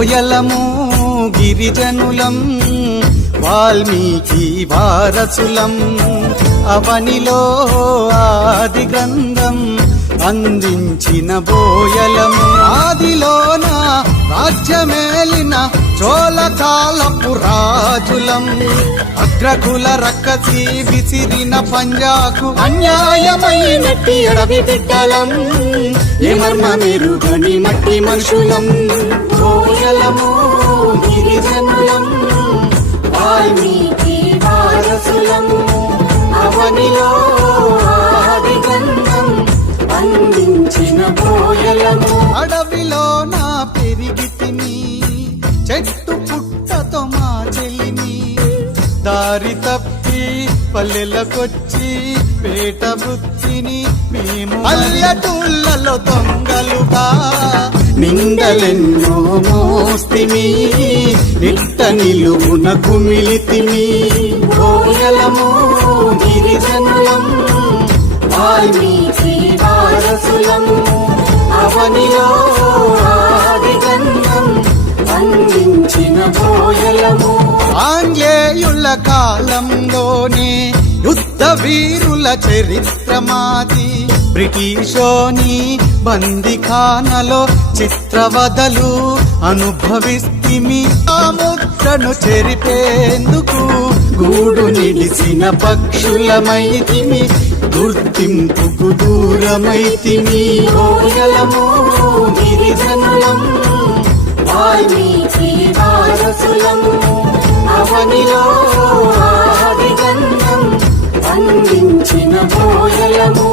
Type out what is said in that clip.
బోయలము గిరిజనులం వాల్మీకి వారసులం అవనిలో ఆది గ్రంథం అందించిన బోయలము ఆదిలోన రాజ్యమేలిన చోళకాలపు రాజులం అగ్రకుల రక్కసి విసిరిన పంజాకు అన్యాయమైనట్టి అడవి బిడ్డలం ఏ మర్మమెరుగని మట్టి మనుషులం బోయలము గిరిజనులం వాల్మీకి వారసులం అవనిలో ఆది గ్రంథం అందించిన బోయలము అడవిలో నా పెరిగితిని చెట్టు పుట్టతో మా చెల్లిని దారి తప్పి పల్లెలకొచ్చి పేట బుద్ధిని మేము పల్లెటూళ్ళలో దొంగలుగా నిందలెన్నో మోస్తిమి నిట్ట నిలువున కుమిలితిమి బోయలము గిరిజనులం వాల్మీకి వారసులం అవనిలో ఆది గ్రంథం అందించిన బోయలము ఆంగ్లేయుల కాలంలోనే యుద్ధ వీరుల చరిత్ర మాది బ్రిటిషోని బందిఖానలో చిత్రవదలు అనుభవిస్తిమి ఆ ముద్రను చెరిపేందుకు గూడు నిడిసిన పక్షులమైతిమి గుర్తింపుకు దూరమైతిమి బోయలము గిరిజనులం వాల్మీకి వారసులం అవనిలో ఆది గ్రంథం అందించిన బోయలము